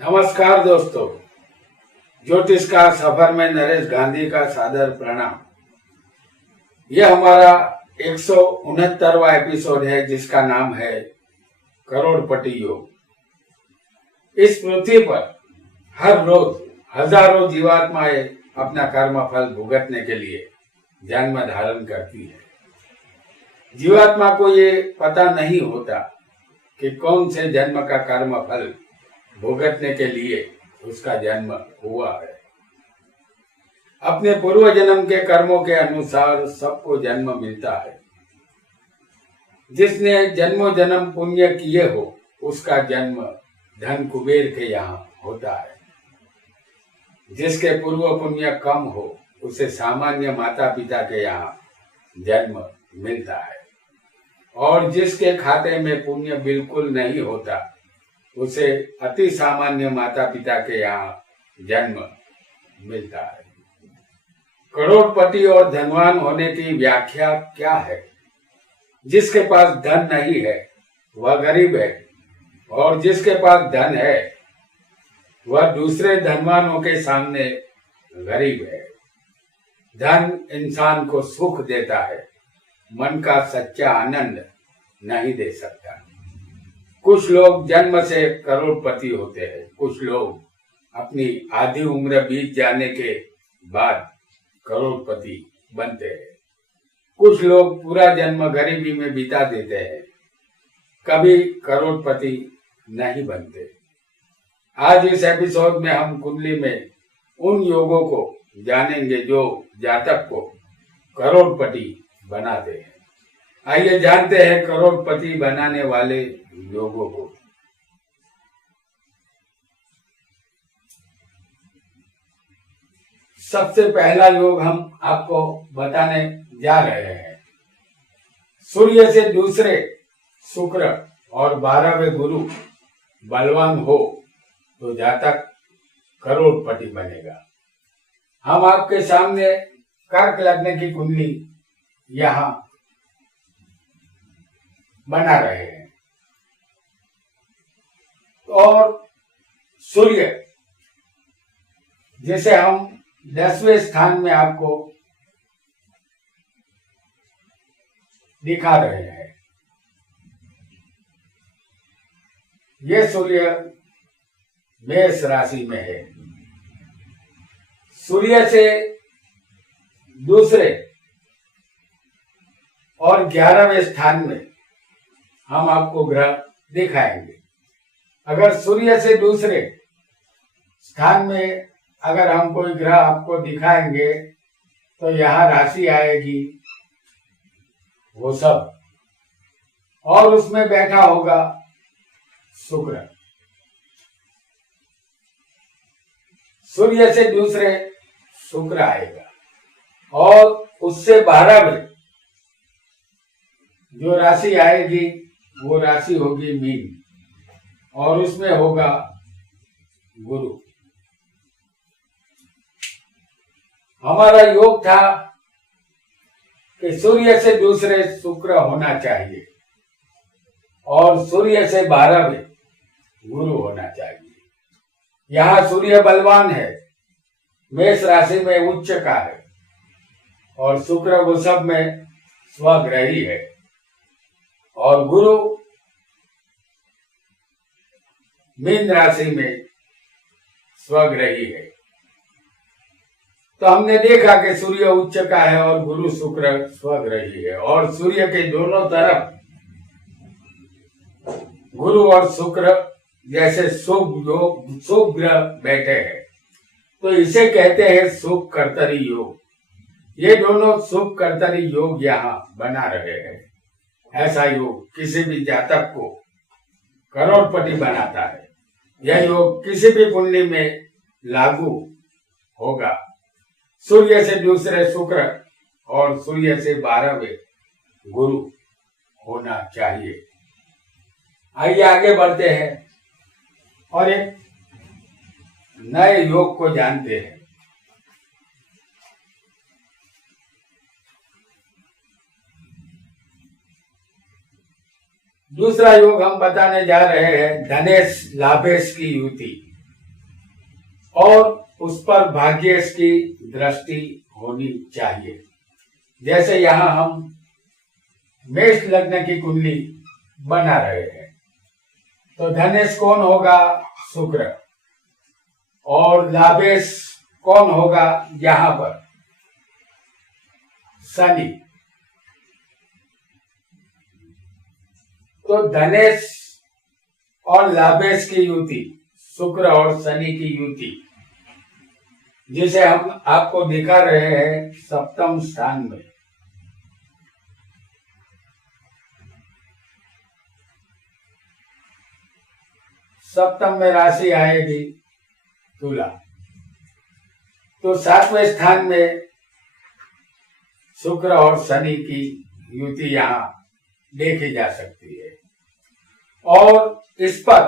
नमस्कार दोस्तों, ज्योतिष का सफर में नरेश गांधी का सादर प्रणाम। यह हमारा 169वां एपिसोड है जिसका नाम है करोड़पति योग। इस पृथ्वी पर हर रोज हजारों जीवात्माएं अपना कर्म फल भुगतने के लिए जन्म धारण करती है। जीवात्मा को ये पता नहीं होता कि कौन से जन्म का कर्म फल भुगतने के लिए उसका जन्म हुआ है। अपने पूर्व जन्म के कर्मों के अनुसार सबको जन्म मिलता है। जिसने जन्मों जन्म पुण्य किए हो उसका जन्म धन कुबेर के यहाँ होता है। जिसके पूर्व पुण्य कम हो उसे सामान्य माता पिता के यहाँ जन्म मिलता है, और जिसके खाते में पुण्य बिल्कुल नहीं होता उसे अति सामान्य माता पिता के यहाँ जन्म मिलता है। करोड़पति और धनवान होने की व्याख्या क्या है? जिसके पास धन नहीं है वह गरीब है, और जिसके पास धन है वह दूसरे धनवानों के सामने गरीब है। धन इंसान को सुख देता है, मन का सच्चा आनंद नहीं दे सकता। कुछ लोग जन्म से करोड़पति होते हैं, कुछ लोग अपनी आधी उम्र बीत जाने के बाद करोड़पति बनते हैं। कुछ लोग पूरा जन्म गरीबी में बिता देते हैं, कभी करोड़पति नहीं बनते। आज इस एपिसोड में हम कुंडली में उन योगों को जानेंगे जो जातक को करोड़पति बनाते हैं। आइए जानते हैं करोड़पति बनाने वाले योगों को। सबसे पहला योग हम आपको बताने जा रहे हैं। सूर्य से दूसरे शुक्र और 12वें गुरु बलवान हो तो जातक करोड़पति बनेगा। हम आपके सामने कर्क लग्न की कुंडली यहाँ बना रहे हैं, और सूर्य जिसे हम 10वें स्थान में आपको दिखा रहे हैं, ये सूर्य मेष राशि में है। सूर्य से दूसरे और 11वें स्थान में हम आपको ग्रह दिखाएंगे। अगर सूर्य से दूसरे स्थान में अगर हम कोई ग्रह आपको दिखाएंगे तो यहाँ राशि आएगी वो सब, और उसमें बैठा होगा शुक्र। सूर्य से दूसरे शुक्र आएगा, और उससे 12वें जो राशि आएगी वो राशि होगी मीन, और उसमें होगा गुरु। हमारा योग था कि सूर्य से दूसरे शुक्र होना चाहिए और सूर्य से 12वें गुरु होना चाहिए। यहाँ सूर्य बलवान है, मेष राशि में उच्च का है, और शुक्र वृषभ में स्वग्रही है, और गुरु मीन राशि में स्वग्रही है। तो हमने देखा कि सूर्य उच्च का है और गुरु शुक्र स्वग्रही है, और सूर्य के दोनों तरफ गुरु और शुक्र जैसे शुभ ग्रह बैठे हैं, तो इसे कहते हैं शुभ कर्तरी योग। ये दोनों शुभ कर्तरी योग यहाँ बना रहे हैं। ऐसा योग किसी भी जातक को करोड़पति बनाता है। यह योग किसी भी कुंडली में लागू होगा। सूर्य से दूसरे शुक्र और सूर्य से 12वें गुरु होना चाहिए। आइए आगे बढ़ते हैं और एक नए योग को जानते हैं। दूसरा योग हम बताने जा रहे हैं धनेश लाभेश की युति। और उस पर भाग्येश की दृष्टि होनी चाहिए। जैसे यहाँ हम मेष लग्न की कुंडली बना रहे हैं, तो धनेश कौन होगा? शुक्र। और लाभेश कौन होगा? यहाँ पर शनि। तो धनेश और लाभेश की युति, शुक्र और शनि की युति, जिसे हम आपको दिखा रहे हैं सप्तम स्थान में। सप्तम में राशि आएगी तुला। तो सातवें स्थान में शुक्र और शनि की युति यहाँ देखी जा सकती है। और इस पर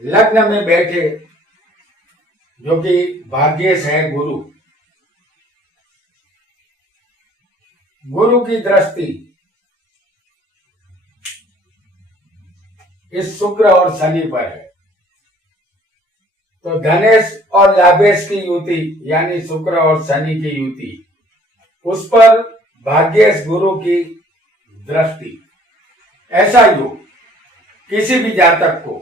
लग्न में बैठे जो कि भाग्येश है गुरु, गुरु की दृष्टि इस शुक्र और शनि पर है। तो धनेश और लाभेश की युति यानी शुक्र और शनि की युति, उस पर भाग्येश गुरु की दृष्टि। ऐसा योग किसी भी जातक को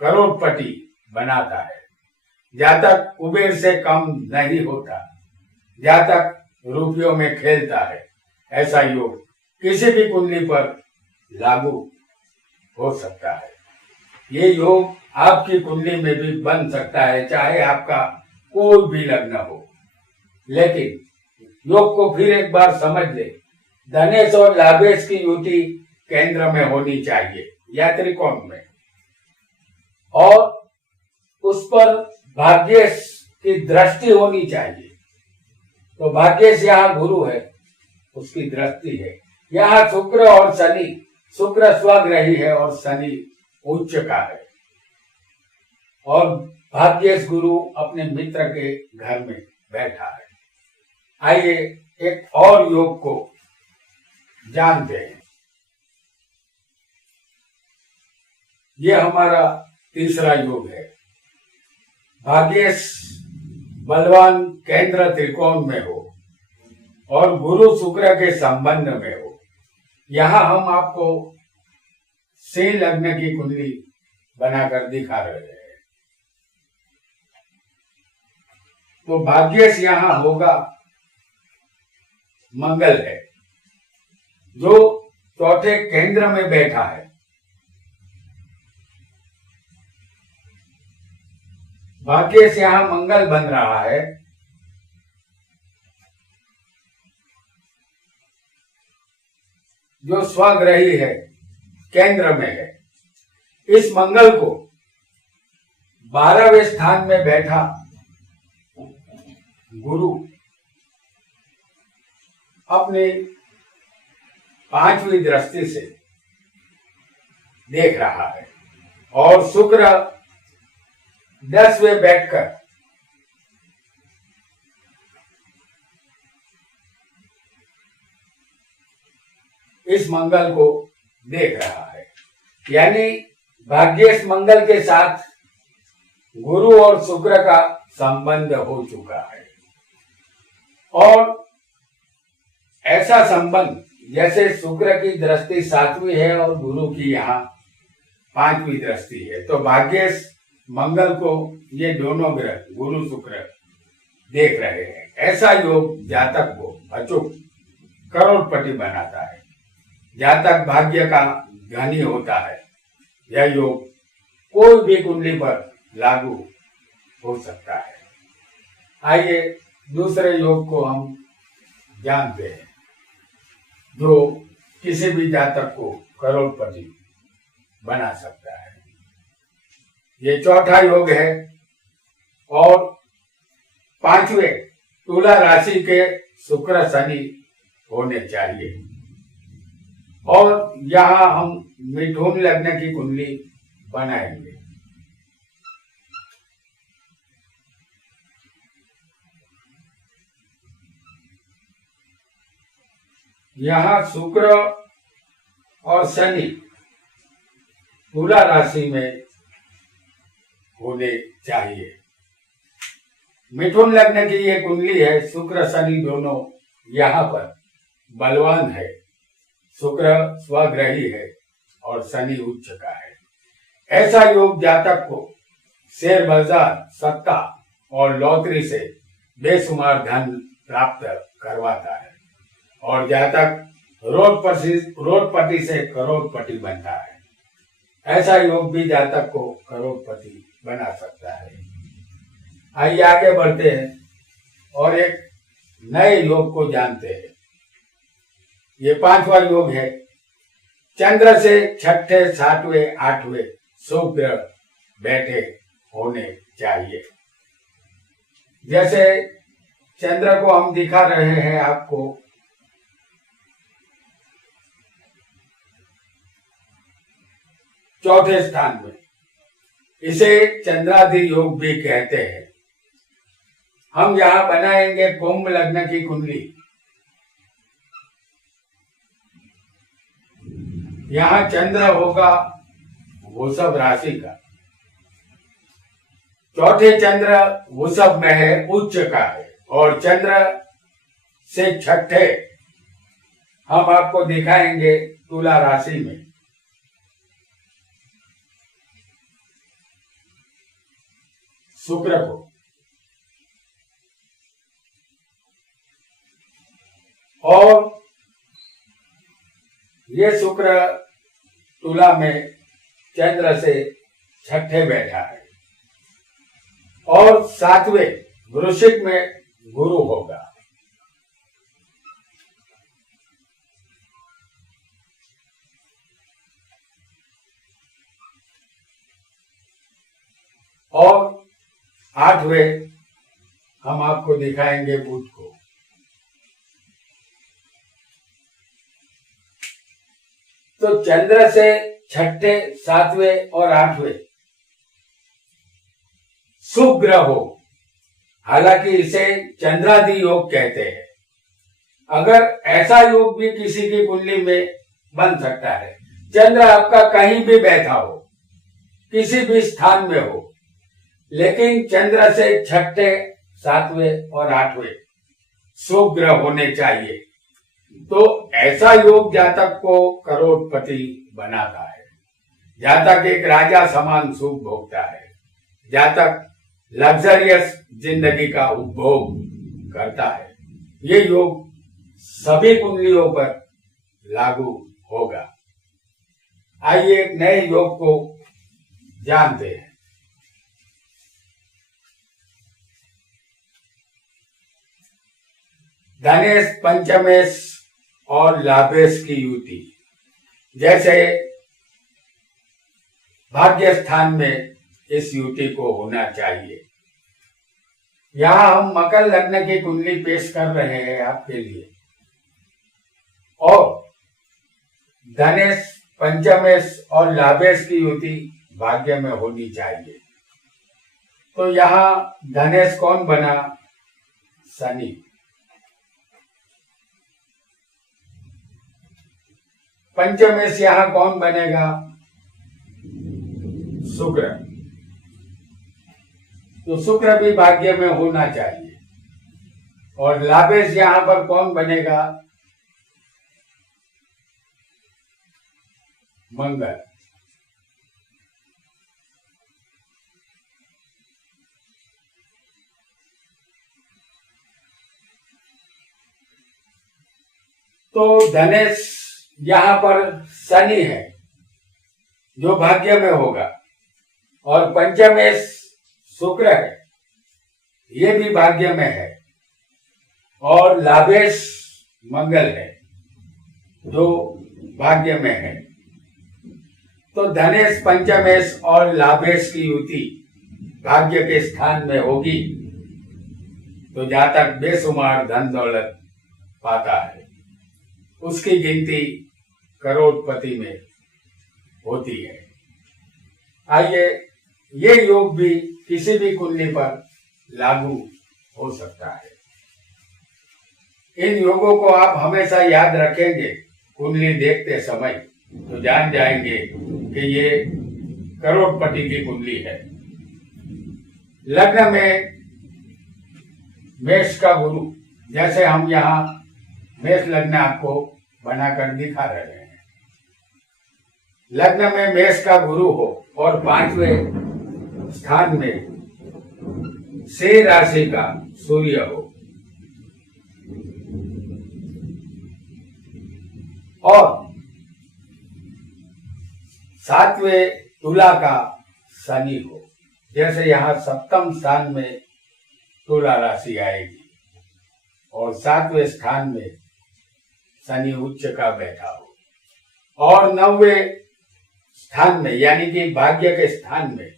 करोड़पति बनाता है। जातक कुबेर से कम नहीं होता, जातक रुपयों में खेलता है। ऐसा योग किसी भी कुंडली पर लागू हो सकता है। ये योग आपकी कुंडली में भी बन सकता है, चाहे आपका कोई भी लग्न हो। लेकिन योग को फिर एक बार समझ ले। धनेश और लाभेश की युति केंद्र में होनी चाहिए या त्रिकोण में, और उस पर भाग्येश की दृष्टि होनी चाहिए। तो भाग्येश यहाँ गुरु है, उसकी दृष्टि है। यहाँ शुक्र और शनि, शुक्र स्वग्रही है और शनि उच्च का है। और भाग्येश गुरु अपने मित्र के घर में बैठा है। आइए एक और योग को जानते हैं। ये हमारा तीसरा योग है। भाग्येश बलवान केंद्र त्रिकोण में हो और गुरु शुक्र के संबंध में हो। यहां हम आपको सिंह लग्न की कुंडली बनाकर दिखा रहे हैं। तो भाग्येश यहां होगा मंगल है, जो चौथे केंद्र में बैठा है। भाग्येश यहां मंगल बन रहा है, जो स्वग्रही है, केंद्र में है। इस मंगल को 12वें स्थान में बैठा गुरु अपनी 5वीं दृष्टि से देख रहा है, और शुक्र 10वें बैठकर इस मंगल को देख रहा है। यानी भाग्येश मंगल के साथ गुरु और शुक्र का संबंध हो चुका है। और ऐसा संबंध जैसे शुक्र की दृष्टि 7वीं है और गुरु की यहाँ 5वीं दृष्टि है। तो भाग्येश मंगल को ये दोनों ग्रह गुरु शुक्र देख रहे हैं। ऐसा योग जातक को अचूक करोड़पति बनाता है। जातक भाग्य का धनी होता है। यह योग कोई भी कुंडली पर लागू हो सकता है। आइए दूसरे योग को हम जानते हैं, जो किसी भी जातक को करोड़पति बना सकता है। ये चौथा योग है और 5वें तुला राशि के शुक्र शनि होने चाहिए। और यहाँ हम मिथुन लग्न की कुंडली बनाएंगे। यहाँ शुक्र और शनि तुला राशि में होने चाहिए। मिथुन लग्न की ये कुंडली है, शुक्र शनि दोनों यहाँ पर बलवान है। शुक्र स्वग्रही है और शनि उच्च का है। ऐसा योग जातक को शेयर बाजार, सत्ता और लॉटरी से बेशुमार धन प्राप्त करवाता है और जातक रोडपति से करोड़पति बनता है। ऐसा योग भी जातक को करोड़पति बना सकता है। आइए आगे बढ़ते हैं और एक नए योग को जानते हैं। ये 5वां योग है। चंद्र से 6ठे, 7वें, 8वें शुभ ग्रह बैठे होने चाहिए। जैसे चंद्र को हम दिखा रहे हैं आपको, चौथे स्थान में, इसे चंद्रादि योग भी कहते हैं। हम यहां बनाएंगे कुंभ लग्न की कुंडली। यहां चंद्र होगा वृषभ राशि का। चौथे चंद्र वृषभ में है, उच्च का है, और चंद्र से 6ठे हम आपको दिखाएंगे तुला राशि में। शुक्र को, और ये शुक्र तुला में चंद्र से 6ठे बैठा है, और 7वें वृश्चिक में गुरु होगा। और 8वें हम आपको दिखाएंगे बुध को। तो चंद्र से 6ठे, 7वें और 8वें शुभ ग्रह हो, हालांकि इसे चंद्रादि योग कहते हैं। अगर ऐसा योग भी किसी की कुंडली में बन सकता है, चंद्र आपका कहीं भी बैठा हो, किसी भी स्थान में हो, लेकिन चंद्र से 6ठे, 7वें और 8वें शुभ ग्रह होने चाहिए, तो ऐसा योग जातक को करोड़पति बनाता है। जातक एक राजा समान सुख भोगता है। जातक लग्जरियस जिंदगी का उपभोग करता है। ये योग सभी कुंडलियों पर लागू होगा। आइए एक नए योग को जानते हैं। धनेश, पंचमेश और लाभेश की युति। जैसे भाग्य स्थान में इस युति को होना चाहिए। यहां हम मकर लग्न की कुंडली पेश कर रहे हैं आपके लिए, और धनेश, पंचमेश और लाभेश की युति भाग्य में होनी चाहिए। तो यहां धनेश कौन बना? शनि। पंचमेश यहां कौन बनेगा? शुक्र। तो शुक्र भी भाग्य में होना चाहिए। और लाभेश यहां पर कौन बनेगा? मंगल। तो धनेश यहां पर शनि है जो भाग्य में होगा, और पंचमेश शुक्र है, ये भी भाग्य में है, और लाभेश मंगल है जो भाग्य में है। तो धनेश, पंचमेश और लाभेश की युति भाग्य के स्थान में होगी तो जातक बेशुमार धन दौलत पाता है। उसकी गिनती करोड़पति में होती है। आइए, ये योग भी किसी भी कुंडली पर लागू हो सकता है। इन योगों को आप हमेशा याद रखेंगे कुंडली देखते समय, तो जान जाएंगे कि ये करोड़पति की कुंडली है। लग्न में मेष का गुरु, जैसे हम यहाँ मेष लग्न आपको बनाकर दिखा रहे हैं। लग्न में मेष का गुरु हो और 5वें स्थान में सिंह राशि का सूर्य हो और 7वें तुला का शनि हो। जैसे यहाँ 7वें स्थान में तुला राशि आएगी और 7वें स्थान में शनि उच्च का बैठा हो और 9वें स्थान में यानी कि भाग्य के स्थान में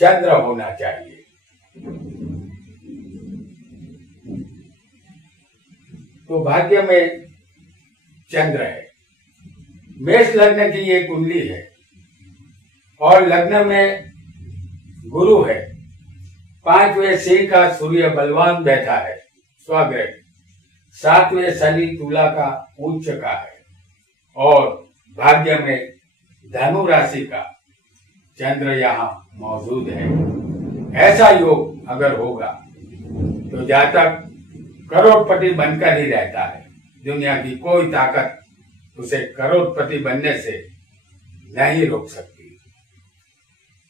चंद्र होना चाहिए। तो भाग्य में चंद्र है। मेष लग्न की ये कुंडली है और लग्न में गुरु है। 5वें सिंह का सूर्य बलवान बैठा है स्वग्रह। 7वें शनि तुला का उच्च का है और भाग्य में धनु राशि का चंद्र यहाँ मौजूद है। ऐसा योग अगर होगा तो जातक करोड़पति बनकर ही रहता है। दुनिया की कोई ताकत उसे करोड़पति बनने से नहीं रोक सकती।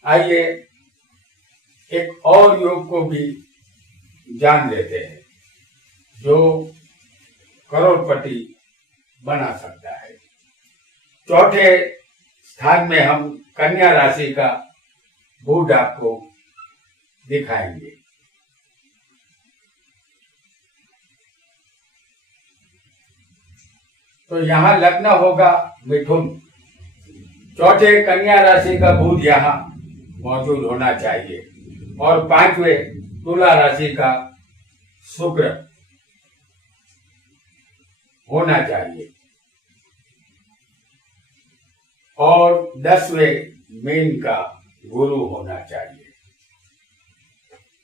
आइए एक और योग को भी जान लेते हैं जो करोड़पति बना सकता है। चौथे स्थान में हम कन्या राशि का बुध आपको दिखाएंगे। तो यहाँ लग्न होगा मिथुन। चौथे कन्या राशि का बुध यहाँ मौजूद होना चाहिए और 5वें तुला राशि का शुक्र होना चाहिए और 10वें मीन का गुरु होना चाहिए।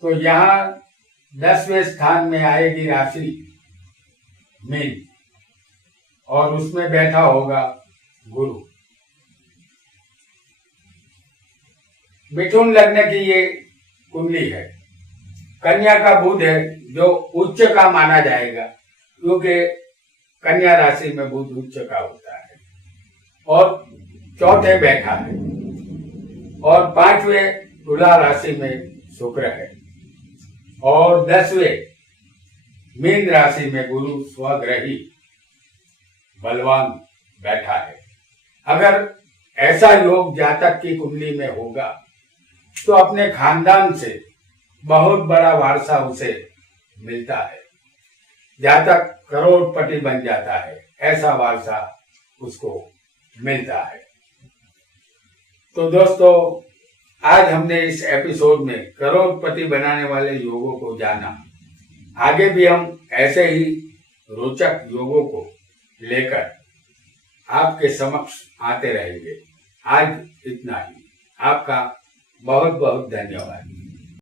तो यहाँ 10वें स्थान में आएगी राशि मीन और उसमें बैठा होगा गुरु। मिथुन लग्न की ये कुंडली है। कन्या का बुध है जो उच्च का माना जाएगा क्योंकि कन्या राशि में बुध उच्च का होता है और चौथे बैठा है और 5वें तुला राशि में शुक्र है और 10वें मीन राशि में गुरु स्वग्रही बलवान बैठा है। अगर ऐसा योग जातक की कुंडली में होगा तो अपने खानदान से बहुत बड़ा वारसा उसे मिलता है। जातक करोड़पति बन जाता है, ऐसा वारसा उसको मिलता है। तो दोस्तों, आज हमने इस एपिसोड में करोड़पति बनाने वाले योगों को जाना। आगे भी हम ऐसे ही रोचक योगों को लेकर आपके समक्ष आते रहेंगे। आज इतना ही। आपका बहुत बहुत धन्यवाद।